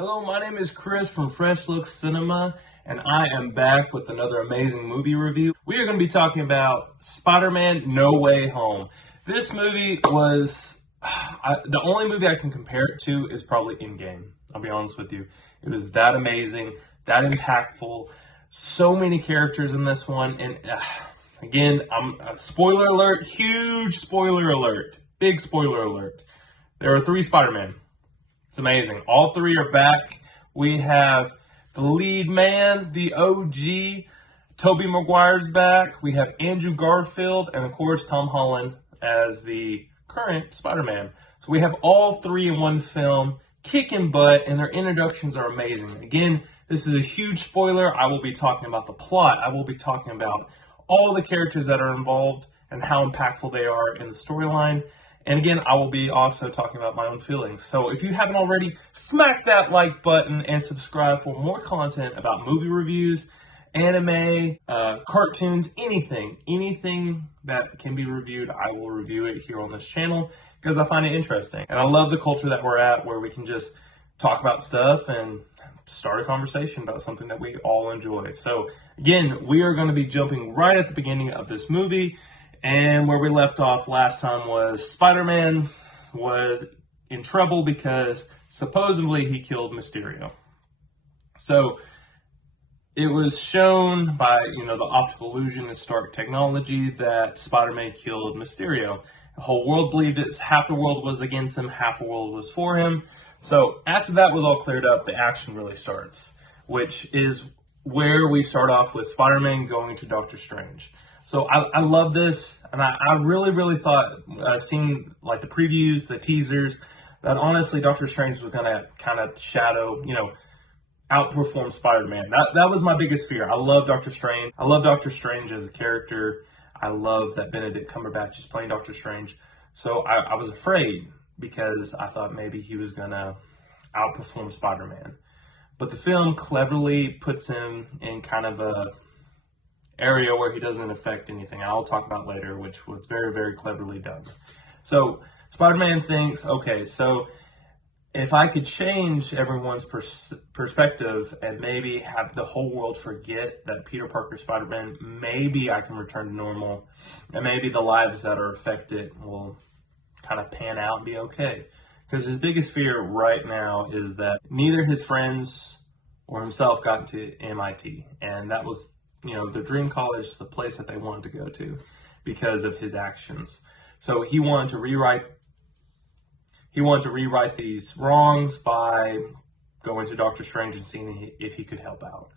Hello, my name is Chris from Fresh Look Cinema, and I am back with another amazing movie review. We are going to be talking about Spider-Man No Way Home. This movie was, the only movie I can compare it to is probably Endgame. I'll be honest with you. It was that amazing, that impactful, so many characters in this one, and again, spoiler alert, huge spoiler alert, big spoiler alert. There are 3 Spider-Man. It's amazing. All 3 are back. We have the lead man, the OG, Tobey Maguire's back. We have Andrew Garfield, and of course Tom Holland as the current Spider-Man. So we have all 3 in one film, kicking butt, and their introductions are amazing. Again, this is a huge spoiler. I will be talking about the plot. I will be talking about all the characters that are involved and how impactful they are in the storyline. And again, I will be also talking about my own feelings. So if you haven't already, smack that like button and subscribe for more content about movie reviews, anime, cartoons, anything that can be reviewed. I will review it here on this channel because I find it interesting. And I love the culture that we're at where we can just talk about stuff and start a conversation about something that we all enjoy. So again, we are going to be jumping right at the beginning of this movie. And where we left off last time was Spider-Man was in trouble because supposedly he killed Mysterio. So it was shown by, the optical illusion and Stark technology that Spider-Man killed Mysterio. The whole world believed it. Half the world was against him, half the world was for him. So after that was all cleared up, the action really starts, which is where we start off with Spider-Man going to Doctor Strange. So I love this, and I really thought, seeing like the previews, the teasers, that honestly Doctor Strange was going to kind of shadow, outperform Spider-Man. That was my biggest fear. I love Doctor Strange. I love Doctor Strange as a character. I love that Benedict Cumberbatch is playing Doctor Strange. So I was afraid because I thought maybe he was going to outperform Spider-Man. But the film cleverly puts him in kind of a area where he doesn't affect anything. I'll talk about later, which was very cleverly done. So Spider-Man thinks, okay, so if I could change everyone's perspective and maybe have the whole world forget that Peter Parker Spider-Man, maybe I can return to normal, and maybe the lives that are affected will kind of pan out and be okay. Because his biggest fear right now is that neither his friends or himself got into MIT, and that was the dream college, the place that they wanted to go to because of his actions. So he wanted to rewrite these wrongs by going to Doctor Strange and seeing if he could help out.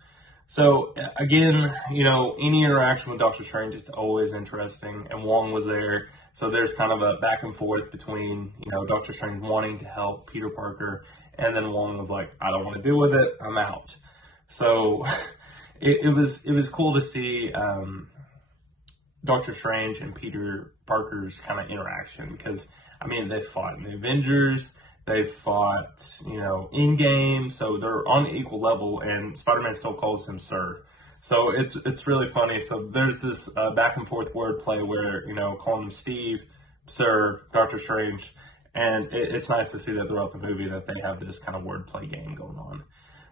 So again, any interaction with Doctor Strange is always interesting, and Wong was there. So there's kind of a back and forth between, Doctor Strange wanting to help Peter Parker, and then Wong was like, I don't want to deal with it, I'm out. So It was cool to see Doctor Strange and Peter Parker's kind of interaction because, they fought in the Avengers, they fought, in-game, so they're on equal level, and Spider-Man still calls him Sir. So it's really funny. So there's this back and forth wordplay where, calling him Steve, Sir, Doctor Strange, and it's nice to see that throughout the movie that they have this kind of wordplay game going on.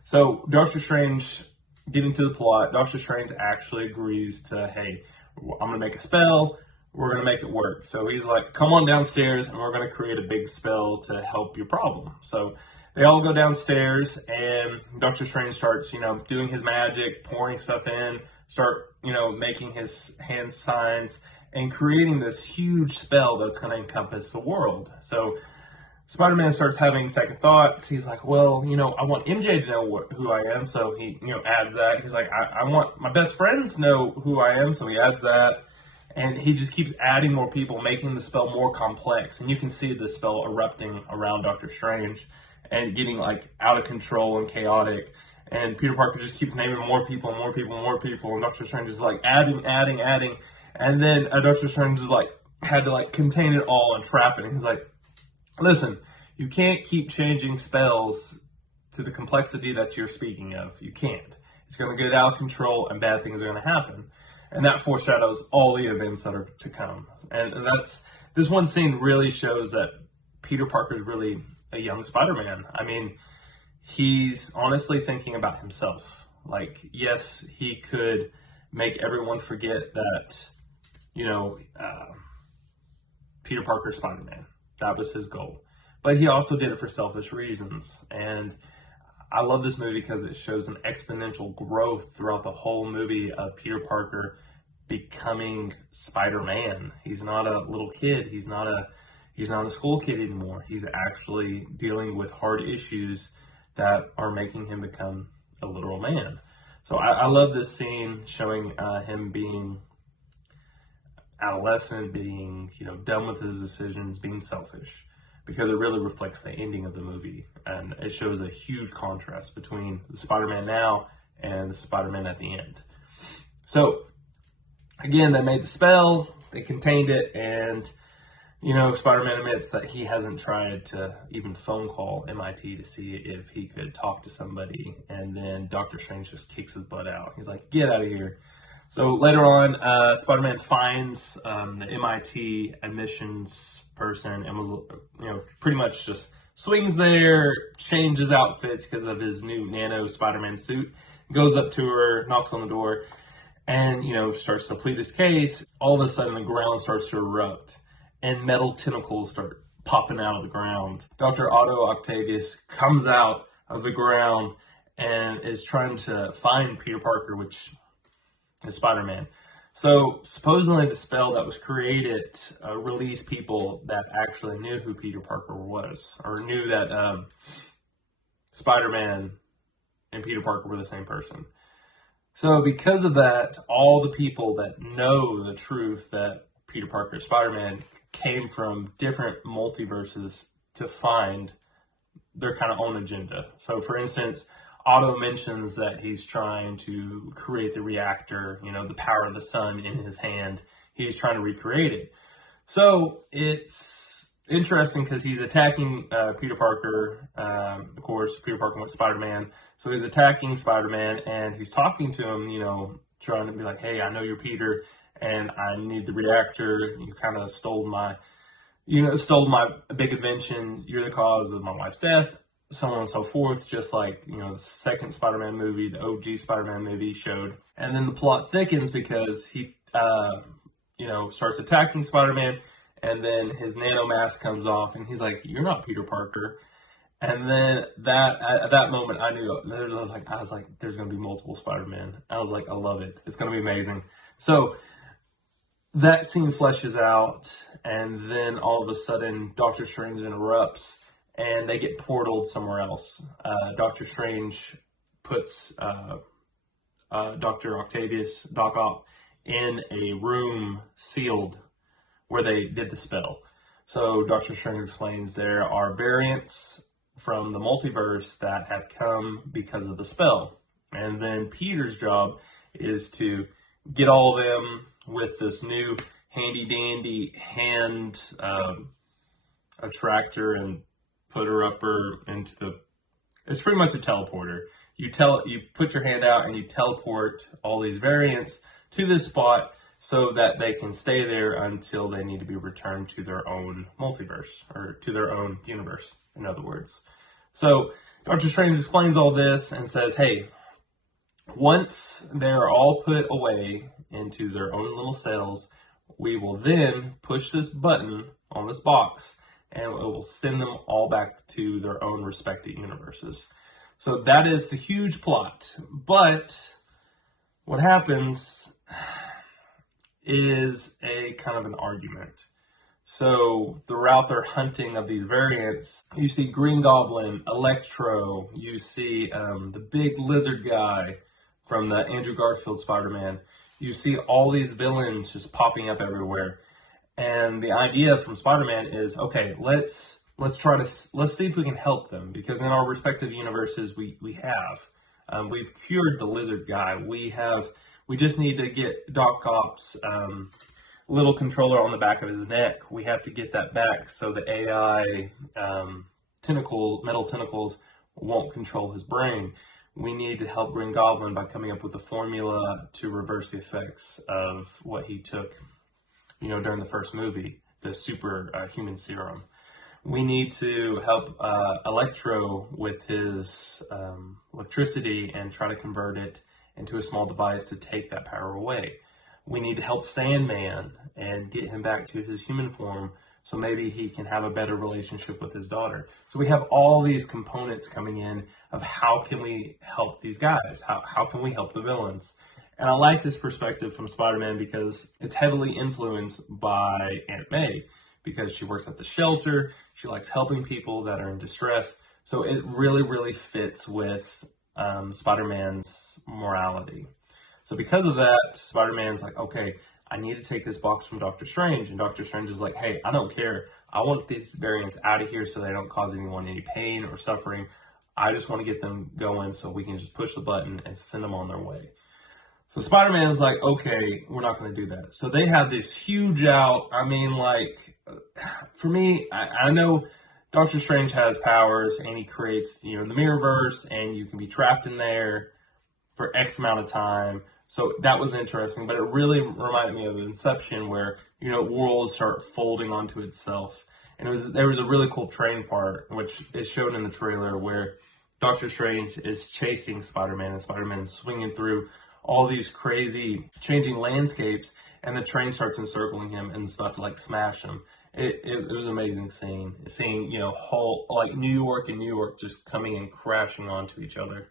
So Doctor Strange, getting to the plot, Doctor Strange actually agrees to, hey, I'm going to make a spell, we're going to make it work. So he's like, come on downstairs and we're going to create a big spell to help your problem. So they all go downstairs and Doctor Strange starts, doing his magic, pouring stuff in, making his hand signs and creating this huge spell that's going to encompass the world. So Spider-Man starts having second thoughts. He's like, well, I want MJ to know who I am. So he, adds that. He's like, I want my best friends to know who I am. So he adds that. And he just keeps adding more people, making the spell more complex. And you can see the spell erupting around Doctor Strange and getting out of control and chaotic. And Peter Parker just keeps naming more people. And Doctor Strange is adding. And then Doctor Strange is had to contain it all and trap it. And he's like, listen, you can't keep changing spells to the complexity that you're speaking of. You can't. It's going to get out of control and bad things are going to happen. And that foreshadows all the events that are to come. And this one scene really shows that Peter Parker is really a young Spider-Man. he's honestly thinking about himself. Like, yes, he could make everyone forget that, you know, Peter Parker Spider-Man. That was his goal. But he also did it for selfish reasons. And I love this movie because it shows an exponential growth throughout the whole movie of Peter Parker becoming Spider-Man. He's not a little kid. He's not a school kid anymore. He's actually dealing with hard issues that are making him become a literal man. So I love this scene showing him being adolescent, being, done with his decisions, being selfish, because it really reflects the ending of the movie. And it shows a huge contrast between the Spider-Man now and the Spider-Man at the end. So again, they made the spell, they contained it, and Spider-Man admits that he hasn't tried to even phone call MIT to see if he could talk to somebody. And then Doctor Strange just kicks his butt out. He's like, get out of here. So later on, Spider-Man finds the MIT admissions person and was, pretty much just swings there, changes outfits because of his new nano Spider-Man suit, goes up to her, knocks on the door, and, starts to plead his case. All of a sudden, the ground starts to erupt, and metal tentacles start popping out of the ground. Dr. Otto Octavius comes out of the ground and is trying to find Peter Parker, which is Spider-Man. So supposedly the spell that was created released people that actually knew who Peter Parker was, or knew that Spider-Man and Peter Parker were the same person. So because of that, all the people that know the truth that Peter Parker is Spider-Man came from different multiverses to find their kind of own agenda. So for instance, Otto mentions that he's trying to create the reactor, the power of the sun in his hand. He's trying to recreate it. So it's interesting because he's attacking Peter Parker. Of course, Peter Parker went Spider-Man. So he's attacking Spider-Man and he's talking to him, trying to be like, hey, I know you're Peter and I need the reactor. You kind of stole my big invention. You're the cause of my wife's death. So on and so forth, just like, the second Spider-Man movie, the OG Spider-Man movie showed. And then the plot thickens because he, starts attacking Spider-Man, and then his nano mask comes off, and he's like, you're not Peter Parker. And then at that moment, I knew, I was like, there's going to be multiple Spider-Man. I was like, I love it. It's going to be amazing. So that scene fleshes out, and then all of a sudden, Doctor Strange interrupts, and they get portaled somewhere else. Doctor Strange puts Dr. Octavius, Doc Ock, in a room sealed where they did the spell. So Doctor Strange explains there are variants from the multiverse that have come because of the spell. And then Peter's job is to get all of them with this new handy-dandy hand attractor and put her into it's pretty much a teleporter. You put your hand out and you teleport all these variants to this spot so that they can stay there until they need to be returned to their own multiverse, or to their own universe, in other words. So Doctor Strange explains all this and says, hey, once they're all put away into their own little cells, we will then push this button on this box and it will send them all back to their own respective universes. So that is the huge plot. But what happens is a kind of an argument. So throughout their hunting of these variants, you see Green Goblin, Electro, you see the big lizard guy from the Andrew Garfield Spider-Man. You see all these villains just popping up everywhere. And the idea from Spider-Man is, okay, let's see if we can help them, because in our respective universes we've cured the lizard guy. We just need to get Doc Ock's little controller on the back of his neck. We have to get that back so the AI metal tentacles won't control his brain. We need to help Green Goblin by coming up with a formula to reverse the effects of what he took during the first movie, the super human serum. we need to help Electro with his electricity and try to convert it into a small device to take that power away. We need to help Sandman and get him back to his human form so maybe he can have a better relationship with his daughter. So we have all these components coming in of how can we help these guys? How can we help the villains? And I like this perspective from Spider-Man because it's heavily influenced by Aunt May, because she works at the shelter. She likes helping people that are in distress. So it really, really fits with Spider-Man's morality. So because of that, Spider-Man's like, okay, I need to take this box from Doctor Strange. And Doctor Strange is like, hey, I don't care. I want these variants out of here so they don't cause anyone any pain or suffering. I just want to get them going so we can just push the button and send them on their way. So Spider-Man is like, okay, we're not going to do that. So they have this huge out. I mean, like, for me, I know Doctor Strange has powers and he creates, the Mirrorverse, and you can be trapped in there for X amount of time. So that was interesting, but it really reminded me of Inception, where, worlds start folding onto itself. And there was a really cool train part, which is shown in the trailer, where Doctor Strange is chasing Spider-Man, and Spider-Man is swinging through all these crazy changing landscapes, and the train starts encircling him and it's about to smash him. It was an amazing scene. Seeing, whole New York and New York just coming and crashing onto each other.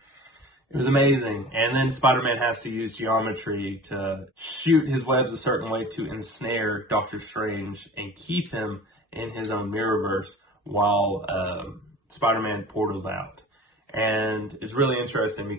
It was amazing. And then Spider-Man has to use geometry to shoot his webs a certain way to ensnare Doctor Strange and keep him in his own Mirrorverse while Spider-Man portals out. And it's really interesting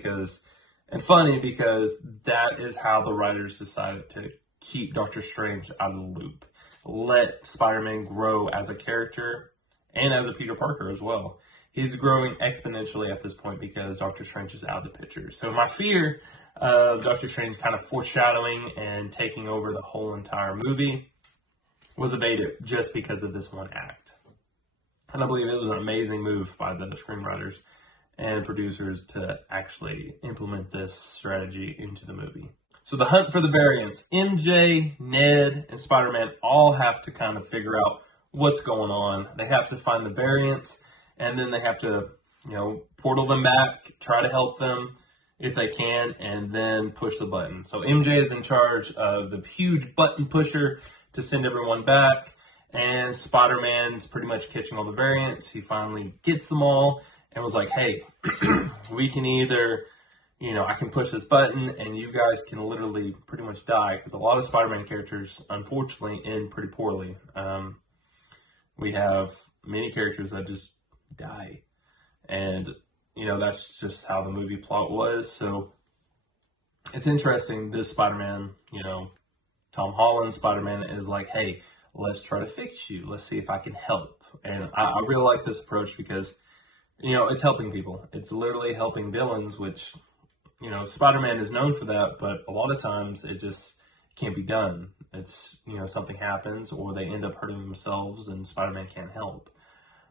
and funny because that is how the writers decided to keep Doctor Strange out of the loop. Let Spider-Man grow as a character and as a Peter Parker as well. He's growing exponentially at this point because Doctor Strange is out of the picture. So my fear of Doctor Strange kind of foreshadowing and taking over the whole entire movie was evaded just because of this one act. And I believe it was an amazing move by the screenwriters and producers to actually implement this strategy into the movie. So the hunt for the variants, MJ, Ned, and Spider-Man all have to kind of figure out what's going on. They have to find the variants, and then they have to, portal them back, try to help them if they can, and then push the button. So MJ is in charge of the huge button pusher to send everyone back, and Spider-Man's pretty much catching all the variants. He finally gets them all and was like, hey, we can either, I can push this button and you guys can literally pretty much die, because a lot of Spider-Man characters, unfortunately, end pretty poorly. We have many characters that just die. And, that's just how the movie plot was. So it's interesting, this Spider-Man, Tom Holland Spider-Man is like, hey, let's try to fix you. Let's see if I can help. And I really like this approach because, it's helping people. It's literally helping villains, which, Spider-Man is known for that, but a lot of times it just can't be done. It's, something happens or they end up hurting themselves and Spider-Man can't help.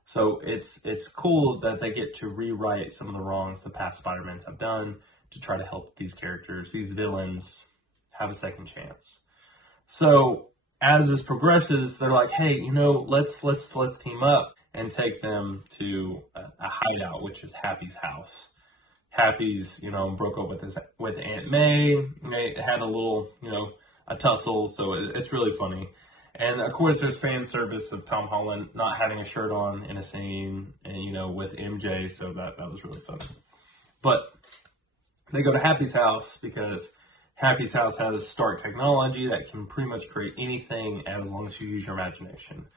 So it's cool that they get to rewrite some of the wrongs the past Spider-Mans have done to try to help these characters, these villains, have a second chance. So as this progresses, they're like, hey, let's team up and take them to a hideout, which is Happy's house. Happy's, broke up with Aunt May. They had a little, a tussle, so it's really funny. And of course, there's fan service of Tom Holland not having a shirt on in a scene, and with MJ, so that was really funny. But they go to Happy's house because Happy's house has Stark technology that can pretty much create anything as long as you use your imagination.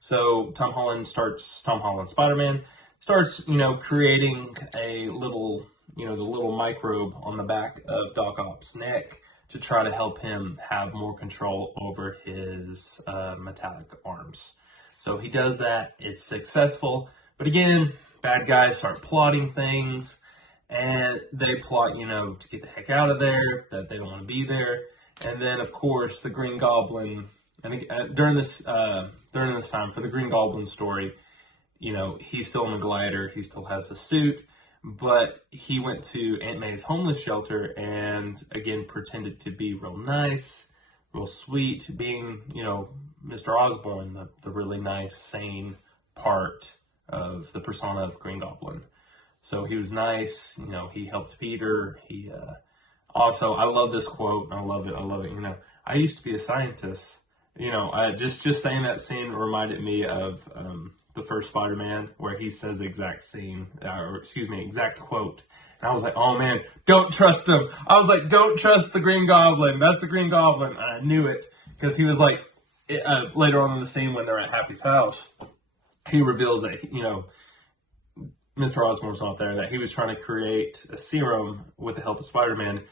So Tom Holland Spider-Man starts, creating a little, the little microbe on the back of Doc Ock's neck to try to help him have more control over his metallic arms. So he does that. It's successful. But again, bad guys start plotting things, and they plot, to get the heck out of there, that they don't want to be there. And then, of course, the Green Goblin, and during this time for the Green Goblin story, he's still in the glider, he still has the suit, but he went to Aunt May's homeless shelter and again pretended to be real nice, real sweet, being, Mr. Osborn, the really nice, sane part of the persona of Green Goblin. So he was nice, he helped Peter. He also, I love this quote. I love it. I used to be a scientist. Just saying that scene reminded me of the first Spider-Man, where he says the exact quote. And I was like, oh man, don't trust him. I was like, don't trust the Green Goblin. That's the Green Goblin. And I knew it, because he was like, later on in the scene when they're at Happy's house, he reveals that, Mr. Osborn's not there, that he was trying to create a serum with the help of Spider-Man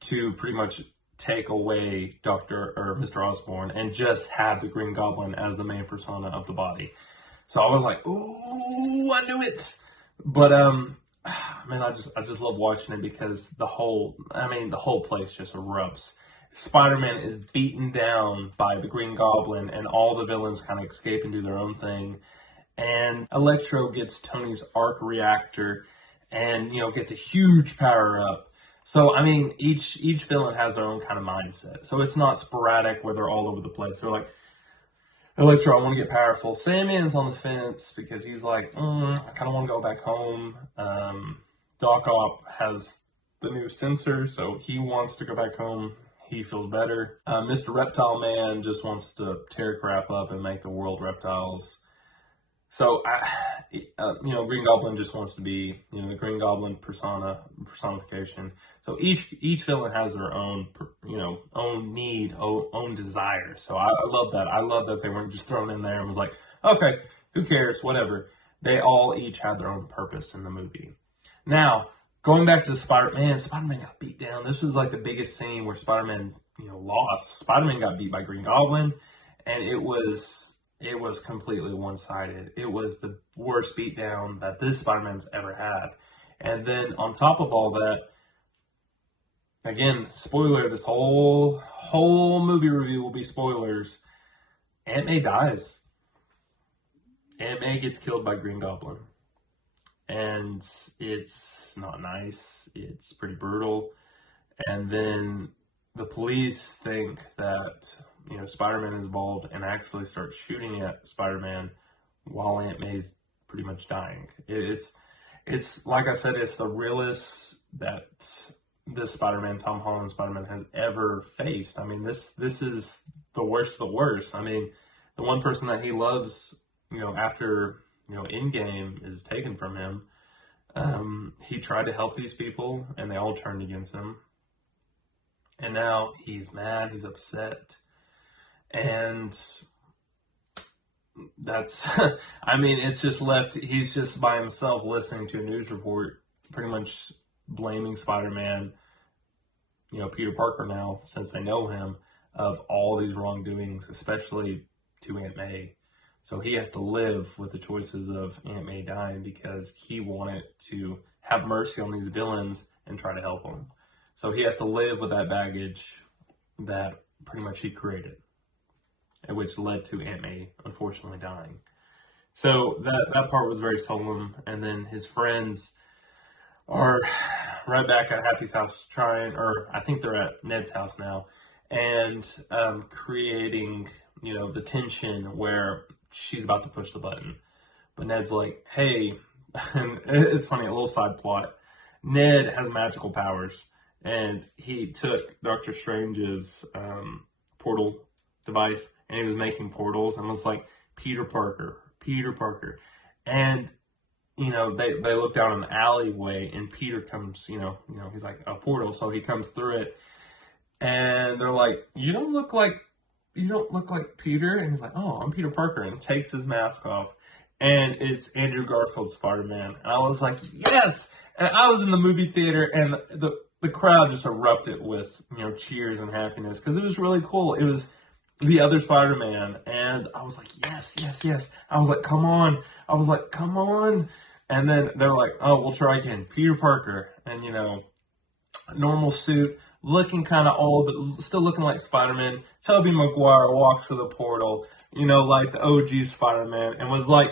to pretty much take away Mr. Osborn and just have the Green Goblin as the main persona of the body. So I was like, ooh, I knew it. But man, I just love watching it, because the whole place just erupts. Spider-Man is beaten down by the Green Goblin, and all the villains kind of escape and do their own thing. And Electro gets Tony's arc reactor and, gets a huge power up. So, each villain has their own kind of mindset. So it's not sporadic where they're all over the place. They're like, Electro, I want to get powerful. Sandman's on the fence because he's like, I kind of want to go back home. Doc Ock has the new sensor, so he wants to go back home. He feels better. Mr. Reptile Man just wants to tear crap up and make the world reptiles. So, Green Goblin just wants to be, the Green Goblin personification. So each villain has their own, own need, own desire. So I love that. I love that they weren't just thrown in there and was like, okay, who cares, whatever. They all each had their own purpose in the movie. Now, going back to Spider-Man got beat down. This was like the biggest scene where Spider-Man, lost. Spider-Man got beat by Green Goblin, and it was completely one-sided. It was the worst beatdown that this Spider-Man's ever had. And then on top of all that, again, spoiler, this whole movie review will be spoilers. Aunt May dies. Aunt May gets killed by Green Goblin. And it's not nice. It's pretty brutal. And then the police think that Spider-Man is involved and actually start shooting at Spider-Man while Aunt May's pretty much dying. It's like I said, it's the realest that this Spider-Man, Tom Holland Spider-Man, has ever faced. This is the worst of the worst. The one person that he loves, after Endgame is taken from him, he tried to help these people and they all turned against him. And now he's mad, he's upset. And that's, it's just left, he's just by himself listening to a news report, pretty much blaming Spider-Man, Peter Parker now, since they know him, of all these wrongdoings, especially to Aunt May. So he has to live with the choices of Aunt May dying because he wanted to have mercy on these villains and try to help them. So he has to live with that baggage that pretty much he created, which led to Aunt May unfortunately dying. So that part was very solemn. And then his friends are right back at Happy's house I think they're at Ned's house now, and creating, the tension where she's about to push the button. But Ned's like, hey, and it's funny, a little side plot. Ned has magical powers, and he took Doctor Strange's portal device, and he was making portals, and was like, Peter Parker. And, they look down an alleyway, and Peter comes, he's like, a portal, so he comes through it, and they're like, you don't look like Peter. And he's like, oh, I'm Peter Parker, and takes his mask off, and it's Andrew Garfield's Spider-Man. And I was like, yes! And I was in the movie theater, and the crowd just erupted with, cheers and happiness, because it was really cool. It was the other Spider-Man, and I was like, yes. I was like, come on. And then they're like, oh, we'll try again. Peter Parker, and, normal suit, looking kind of old, but still looking like Spider-Man. Tobey Maguire walks through the portal, like the OG Spider-Man, and was like,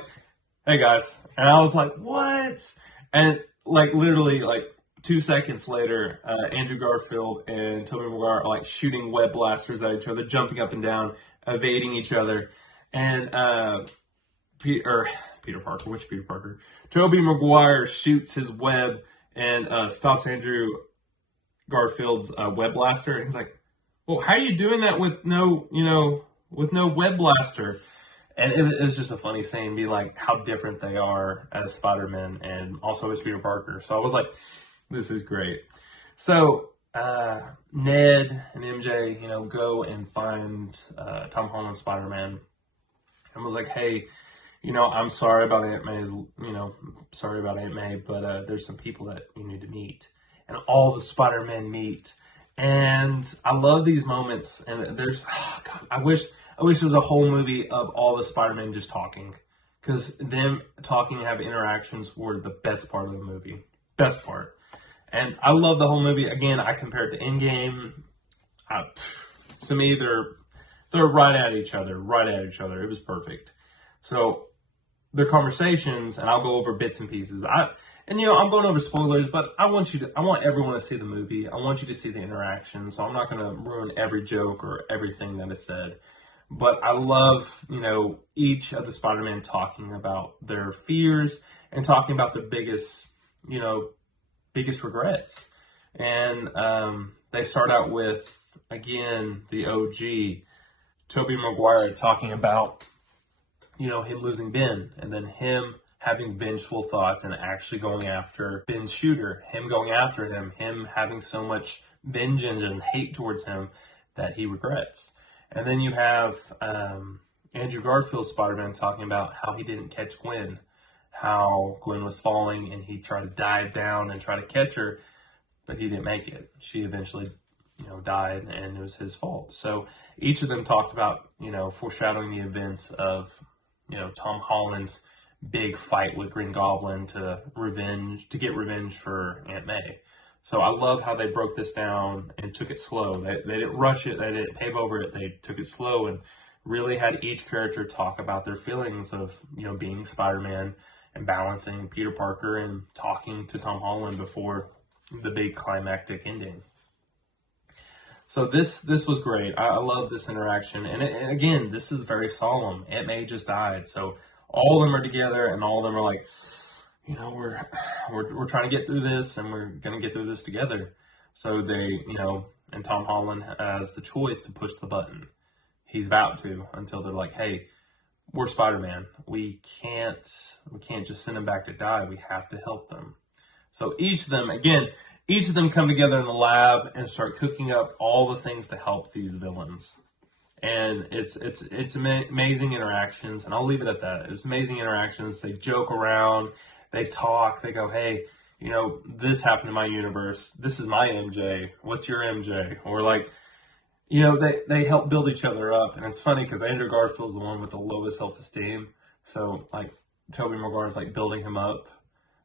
hey guys. And I was like, what? And literally 2 seconds later, Andrew Garfield and Tobey Maguire are shooting web blasters at each other, jumping up and down, evading each other. And Peter Parker, which Peter Parker? Tobey Maguire shoots his web and stops Andrew Garfield's web blaster. And he's like, well, how are you doing that with no, with no web blaster? And it's just a funny scene, be like how different they are as Spider-Man and also as Peter Parker. So I was like, this is great. So Ned and MJ, go and find Tom Holland's Spider-Man and was like, hey, I'm sorry about Aunt May's, but there's some people that you need to meet. And all the Spider-Men meet. And I love these moments. And I wish there was a whole movie of all the Spider-Men just talking. Because them talking and having interactions were the best part of the movie. Best part. And I love the whole movie. Again, I compare it to Endgame. To me, they're right at each other. It was perfect. So their conversations, and I'll go over bits and pieces. I'm going over spoilers, but I want everyone to see the movie. I want you to see the interaction. So I'm not going to ruin every joke or everything that is said. But I love, each of the Spider-Man talking about their fears and talking about the biggest regrets. And they start out with, again, the OG, Tobey Maguire, talking about, him losing Ben, and then him having vengeful thoughts and actually going after Ben's shooter, him going after him having so much vengeance and hate towards him that he regrets. And then you have Andrew Garfield's Spider-Man talking about how he didn't catch Gwen, how Gwen was falling and he tried to dive down and try to catch her, but he didn't make it. She eventually, died, and it was his fault. So each of them talked about, foreshadowing the events of, Tom Holland's big fight with Green Goblin to get revenge for Aunt May. So I love how they broke this down and took it slow. They didn't rush it. They didn't pave over it. They took it slow and really had each character talk about their feelings of, being Spider-Man and balancing Peter Parker and talking to Tom Holland before the big climactic ending. So this was great. I love this interaction. And again, this is very solemn. Aunt May just died. So all of them are together and all of them are like, we're trying to get through this and we're going to get through this together. So they, and Tom Holland has the choice to push the button. He's about to, until they're like, hey, we're Spider-Man. We can't just send them back to die. We have to help them. So each of them come together in the lab and start cooking up all the things to help these villains. And it's amazing interactions, and I'll leave it at that. It's amazing interactions. They joke around, they talk, they go, hey, this happened in my universe. This is my MJ. What's your MJ? Or like, they help build each other up. And it's funny because Andrew Garfield's the one with the lowest self-esteem. So like Tobey Maguire's like building him up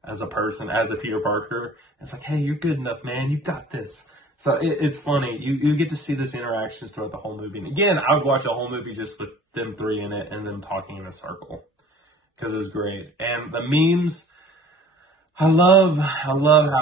as a person, as a Peter Parker. It's like, hey, you're good enough, man. You got this. So it's funny. You get to see this interactions throughout the whole movie. And again, I would watch a whole movie just with them three in it and them talking in a circle because it's great. And the memes, I love how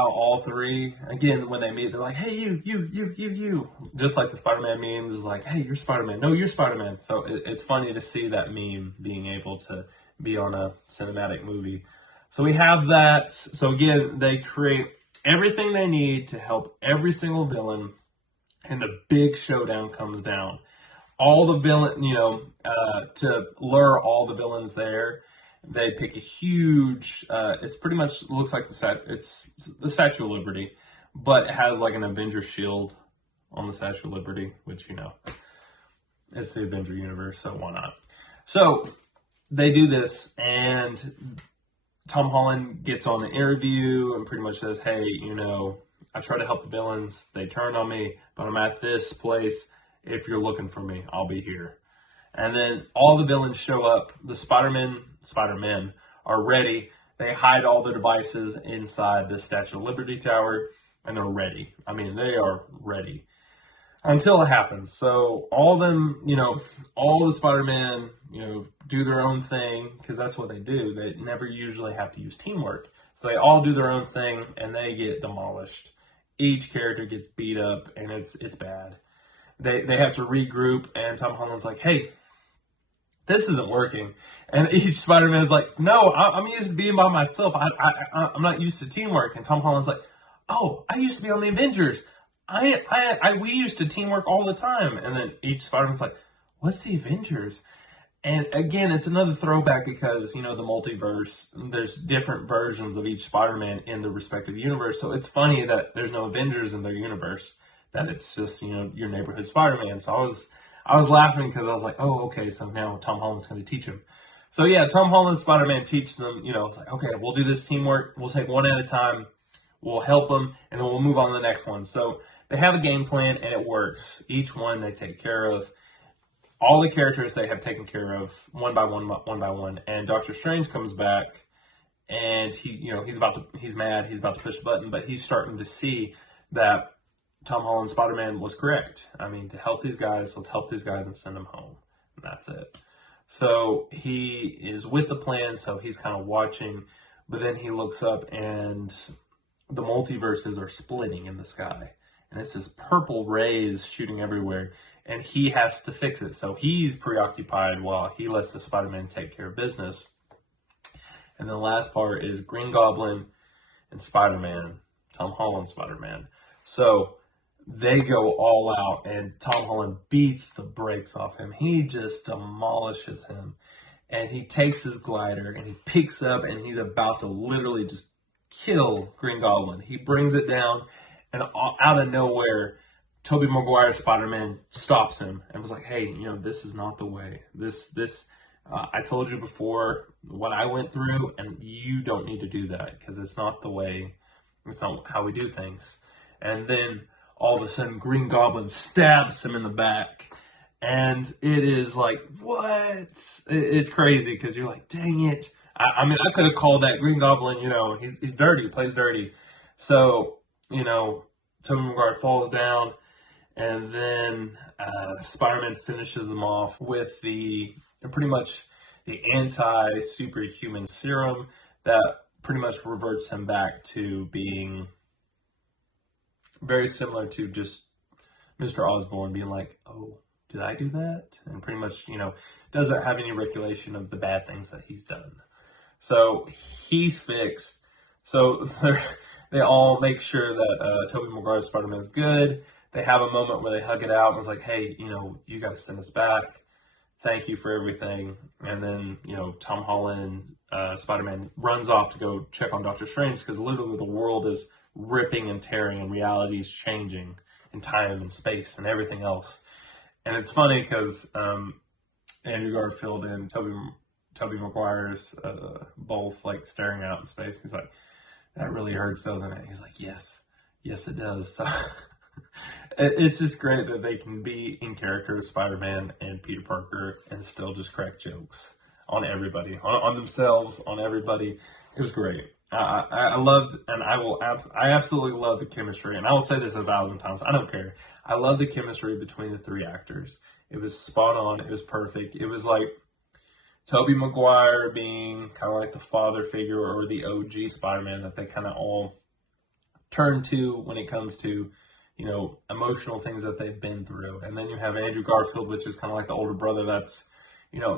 all three, again, when they meet, they're like, hey, you. Just like the Spider-Man memes is like, hey, you're Spider-Man. No, you're Spider-Man. So it's funny to see that meme being able to be on a cinematic movie. So we have that. So again, they create everything they need to help every single villain, and the big showdown comes down. All the villain, to lure all the villains there, they pick a huge. It's pretty much looks like it's the Statue of Liberty, but it has like an Avenger shield on the Statue of Liberty, which it's the Avenger universe, so why not? So they do this, and Tom Holland gets on an interview and pretty much says, hey, I try to help the villains. They turned on me, but I'm at this place. If you're looking for me, I'll be here. And then all the villains show up. The Spider-Men are ready. They hide all their devices inside the Statue of Liberty Tower, and they're ready. I mean, they are ready until it happens. So all of them, all the Spider-Man, do their own thing because that's what they do. They never usually have to use teamwork. So they all do their own thing and they get demolished. Each character gets beat up and it's bad. They have to regroup, and Tom Holland's like, hey, this isn't working. And each Spider-Man is like, no, I'm used to being by myself. I'm not used to teamwork. And Tom Holland's like, oh, I used to be on the Avengers. We used to teamwork all the time. And then each Spider-Man's like, what's the Avengers? And again, it's another throwback because, the multiverse, there's different versions of each Spider-Man in the respective universe. So it's funny that there's no Avengers in their universe, that it's just, your neighborhood Spider-Man. So I was laughing because I was like, oh, okay, so now Tom Holland's going to teach him. So yeah, Tom Holland's Spider-Man teaches them, it's like, okay, we'll do this teamwork. We'll take one at a time. We'll help them, and then we'll move on to the next one. So they have a game plan, and it works. Each one they take care of. All the characters they have taken care of one by one. And Doctor Strange comes back, and he's mad. He's about to push the button, but he's starting to see that Tom Holland's Spider-Man was correct. I mean, to help these guys, let's help these guys and send them home. And that's it. So he is with the plan, so he's kind of watching, but then he looks up and the multiverses are splitting in the sky. And it's this purple rays shooting everywhere, and he has to fix it. So he's preoccupied while he lets the Spider-Man take care of business. And the last part is Green Goblin and Spider-Man, Tom Holland Spider-Man. So they go all out, and Tom Holland beats the brakes off him. He just demolishes him. And he takes his glider, and he picks up, and he's about to literally just kill Green Goblin. He brings it down, and out of nowhere, Tobey Maguire Spider-Man stops him and was like, hey, this is not the way. I told you before what I went through, and you don't need to do that because it's not the way, it's not how we do things. And then all of a sudden, Green Goblin stabs him in the back. And it is like, what? It's crazy because you're like, dang it. I mean, I could have called that Green Goblin, he's dirty, plays dirty. So, Tobey Maguire falls down, and then Spider-Man finishes them off with pretty much the anti-superhuman serum that pretty much reverts him back to being very similar to just Mr. Osborn being like, oh, did I do that? And pretty much, doesn't have any recollection of the bad things that he's done. So he's fixed. So they all make sure that Tobey Maguire's Spider-Man is good. They have a moment where they hug it out and it's like, hey, you got to send us back. Thank you for everything. And then, Tom Holland, Spider-Man runs off to go check on Doctor Strange because literally the world is ripping and tearing and reality is changing in time and space and everything else. And it's funny because Andrew Garfield and Tobey Maguire's both like staring out in space. He's like, that really hurts, doesn't it? He's like, yes, it does. So it's just great that they can be in character with Spider-Man and Peter Parker and still just crack jokes on everybody, on themselves, on everybody. It was great. I loved, and I absolutely love the chemistry. And I will say this 1,000 times. I don't care. I love the chemistry between the three actors. It was spot on. It was perfect. It was like Tobey Maguire being kind of like the father figure or the OG Spider-Man that they kind of all turn to when it comes to, emotional things that they've been through. And then you have Andrew Garfield, which is kind of like the older brother that's,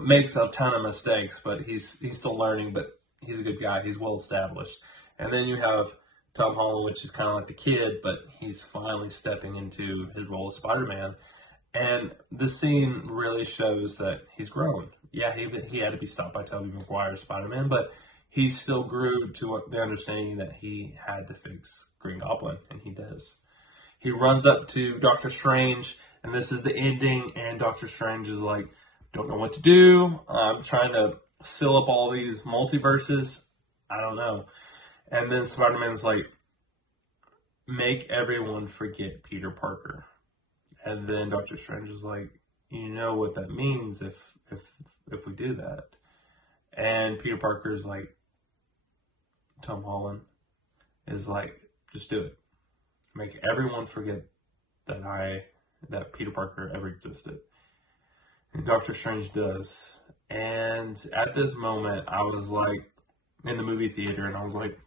makes a ton of mistakes, but he's still learning, but he's a good guy. He's well established. And then you have Tom Holland, which is kind of like the kid, but he's finally stepping into his role as Spider-Man. And the scene really shows that he's grown. Yeah, he had to be stopped by Tobey Maguire's Spider-Man, but he still grew to the understanding that he had to fix Green Goblin, and he does. He runs up to Doctor Strange, and this is the ending, and Doctor Strange is like, don't know what to do. I'm trying to seal up all these multiverses. I don't know. And then Spider-Man's like, make everyone forget Peter Parker. And then Doctor Strange is like, you know what that means if we do that. And Peter Parker is like, Tom Holland is like, just do it. Make everyone forget that Peter Parker ever existed. And Doctor Strange does. And at this moment, I was like in the movie theater, and I was like,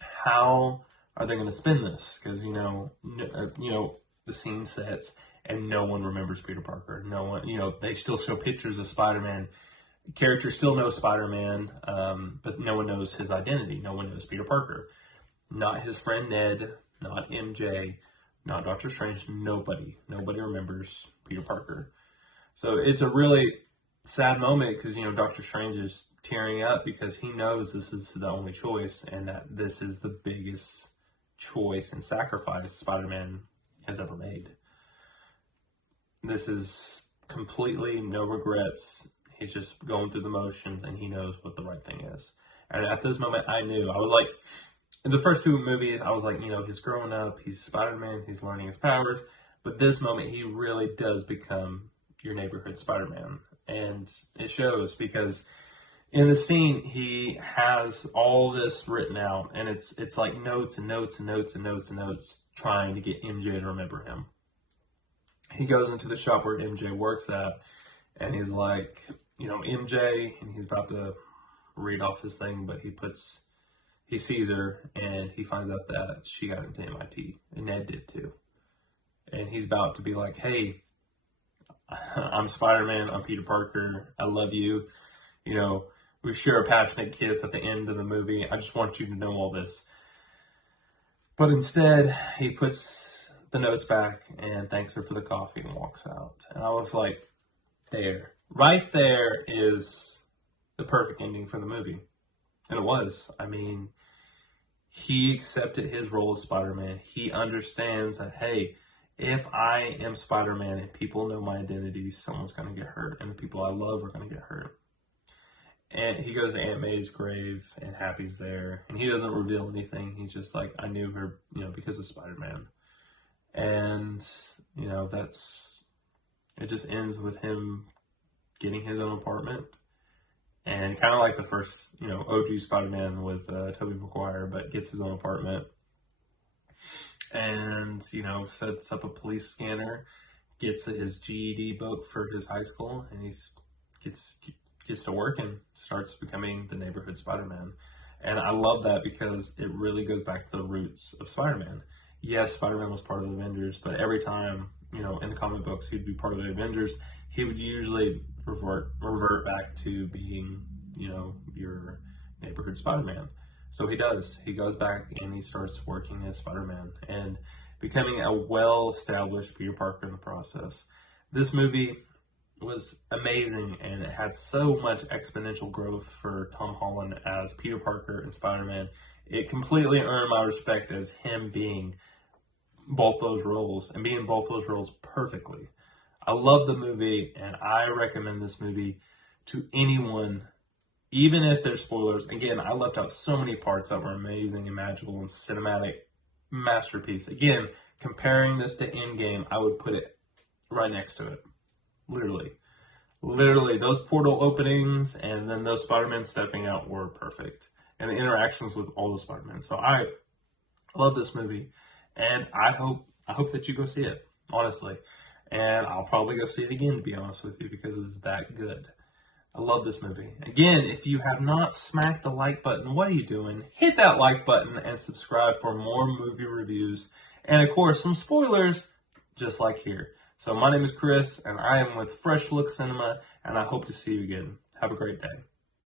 how are they going to spin this? Because, the scene sets, and no one remembers Peter Parker. No one, they still show pictures of Spider-Man. Characters still know Spider-Man, but no one knows his identity. No one knows Peter Parker. Not his friend Ned, not MJ, not Doctor Strange. Nobody remembers Peter Parker. So it's a really sad moment because, Doctor Strange is tearing up because he knows this is the only choice and that this is the biggest choice and sacrifice Spider-Man has ever made. This is completely no regrets. He's just going through the motions and he knows what the right thing is. And at this moment, I knew. I was like, in the first two movies, I was like, he's growing up, he's Spider-Man, he's learning his powers. But this moment, he really does become your neighborhood Spider-Man. And it shows because in the scene, he has all this written out. And it's like notes and notes and notes and notes and notes trying to get MJ to remember him. He goes into the shop where MJ works at. And he's like, MJ, and he's about to read off his thing, but he sees her and he finds out that she got into MIT and Ned did too. And he's about to be like, hey, I'm Spider-Man, I'm Peter Parker, I love you. We share a passionate kiss at the end of the movie. I just want you to know all this. But instead, he puts the notes back and thanks her for the coffee and walks out. And I was like, right there is the perfect ending for the movie. And it was. I mean, he accepted his role as Spider-Man. He understands that, hey, if I am Spider-Man and people know my identity, someone's going to get hurt. And the people I love are going to get hurt. And he goes to Aunt May's grave and Happy's there. And he doesn't reveal anything. He's just like, I knew her, because of Spider-Man. And, it just ends with him getting his own apartment. And kind of like the first, OG Spider-Man with Tobey Maguire, but gets his own apartment. And, sets up a police scanner, gets his GED book for his high school, and he gets to work and starts becoming the neighborhood Spider-Man. And I love that because it really goes back to the roots of Spider-Man. Yes, Spider-Man was part of the Avengers, but every time, in the comic books, he'd be part of the Avengers, he would usually revert back to being, your neighborhood Spider-Man. So he does. He goes back and he starts working as Spider-Man and becoming a well-established Peter Parker in the process. This movie was amazing and it had so much exponential growth for Tom Holland as Peter Parker and Spider-Man. It completely earned my respect as him being both those roles and being both those roles perfectly. I love the movie and I recommend this movie to anyone, even if there's spoilers. Again, I left out so many parts that were amazing and magical and cinematic masterpiece. Again, comparing this to Endgame, I would put it right next to it. Literally, those portal openings and then those Spider-Man stepping out were perfect. And the interactions with all the Spider-Man. So I love this movie. And I hope that you go see it, honestly. And I'll probably go see it again, to be honest with you, because it was that good. I love this movie. Again, if you have not smacked the like button, what are you doing? Hit that like button and subscribe for more movie reviews. And of course, some spoilers, just like here. So my name is Chris, and I am with Fresh Look Cinema, and I hope to see you again. Have a great day.